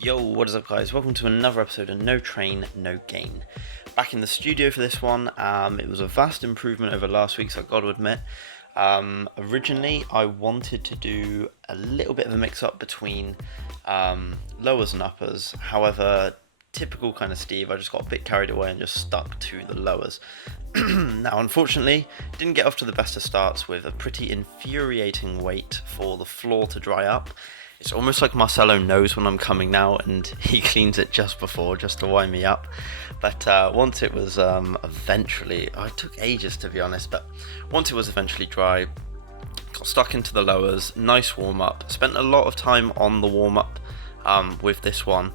Yo, what is up guys? Welcome to another episode of No Train, No Gain. Back in the studio for this one. It was a vast improvement over last week's, I've got to admit. Originally, I wanted to do a little bit of a mix-up between lowers and uppers. However, typical kind of Steve, I just got a bit carried away and just stuck to the lowers. Now, unfortunately, didn't get off to the best of starts with a pretty infuriating wait for the floor to dry up. It's almost like Marcelo knows when I'm coming now and he cleans it just before, just to wind me up. But once it was eventually, it took ages to be honest, but once it was eventually dry, got stuck into the lowers, nice warm up, spent a lot of time on the warm up with this one.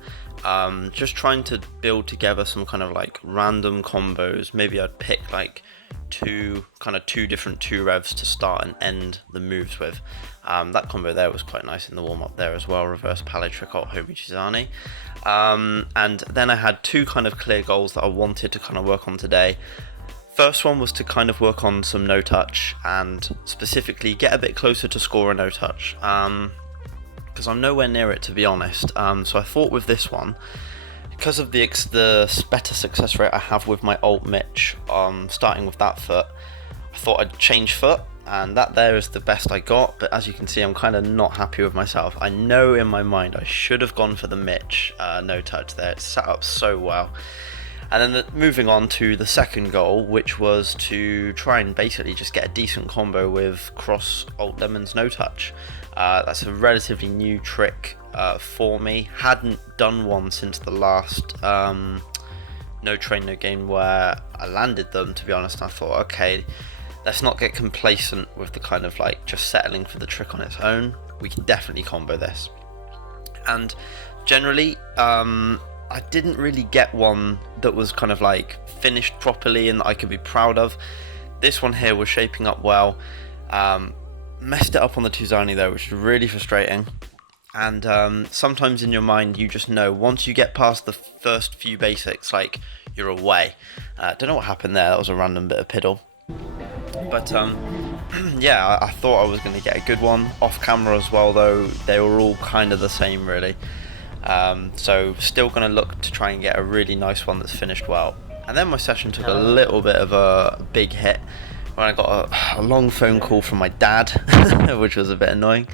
Just trying to build together some kind of like random combos. Maybe I'd pick like two different 2-revs to start and end the moves with. That combo there was quite nice in the warm-up there as well, reverse Pale Trick Art Hobichizane. And then I had two kind of clear goals that I wanted to kind of work on today. First one was to kind of work on some no-touch and specifically get a bit closer to score a no-touch. Because I'm nowhere near it, to be honest. So I thought with this one, because of the better success rate I have with my alt Mitch, starting with that foot, I thought I'd change foot, and that there is the best I got. But as you can see, I'm kind of not happy with myself. I know in my mind I should have gone for the Mitch no touch there. It's set up so well. And then moving on to the second goal, which was to try and basically just get a decent combo with Cross Alt Lemon's no touch. That's a relatively new trick for me. Hadn't done one since the last No Train No Gain where I landed them, to be honest. I thought, okay, let's not get complacent with the kind of like just settling for the trick on its own. We can definitely combo this. And generally, I didn't really get one that was kind of like finished properly and that I could be proud of. This one here was shaping up well. Messed it up on the Tuzani though, which is really frustrating. And sometimes in your mind you just know once you get past the first few basics, like you're away. Don't know what happened there, that was a random bit of piddle. But yeah, I thought I was going to get a good one off camera as well, though they were all kind of the same really. So still going to look to try and get a really nice one that's finished well. And then my session took a little bit of a big hit when I got a long phone call from my dad, which was a bit annoying.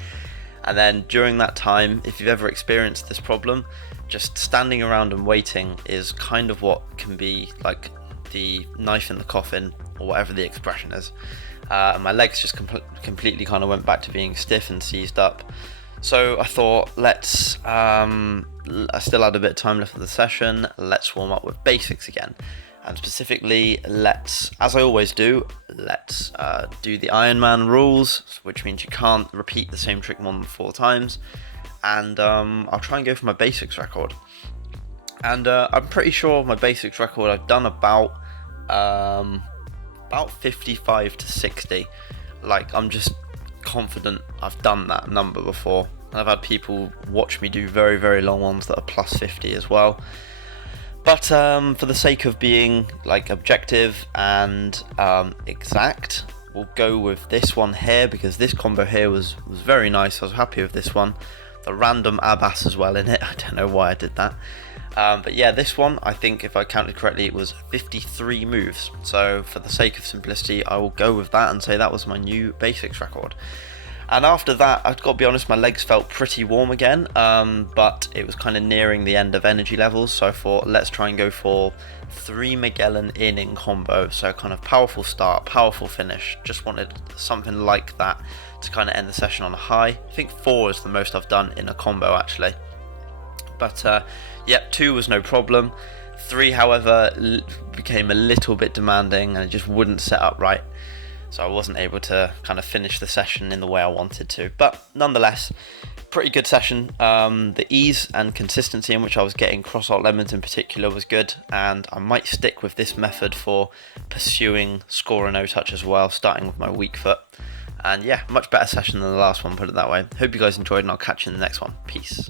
And then during that time, if you've ever experienced this problem, just standing around and waiting is kind of what can be like the knife in the coffin, or whatever the expression is. And my legs just completely kind of went back to being stiff and seized up. So I thought, I still had a bit of time left of the session, let's warm up with basics again. And specifically, as I always do, let's do the Iron Man rules, which means you can't repeat the same trick more than 4 times. And I'll try and go for my basics record. And I'm pretty sure my basics record, I've done about 55 to 60. Like, I'm just confident I've done that number before. And I've had people watch me do very, very long ones that are plus 50 as well. But for the sake of being like objective and exact, we'll go with this one here because this combo here was very nice. I was happy with this one. The random Abbas as well in it. I don't know why I did that. But yeah, this one, I think if I counted correctly, it was 53 moves. So for the sake of simplicity, I will go with that and say that was my new basics record. And after that, I've got to be honest, my legs felt pretty warm again, but it was kind of nearing the end of energy levels, so I thought let's try and go for 3 Magellan in combo, so kind of powerful start, powerful finish. Just wanted something like that to kind of end the session on a high. I think 4 is the most I've done in a combo actually. But yep, 2 was no problem. 3, however, became a little bit demanding and it just wouldn't set up right. So I wasn't able to kind of finish the session in the way I wanted to. But nonetheless, pretty good session. The ease and consistency in which I was getting Cross Alt Lemons in particular was good. And I might stick with this method for pursuing score and no touch as well, starting with my weak foot. And yeah, much better session than the last one, put it that way. Hope you guys enjoyed and I'll catch you in the next one. Peace.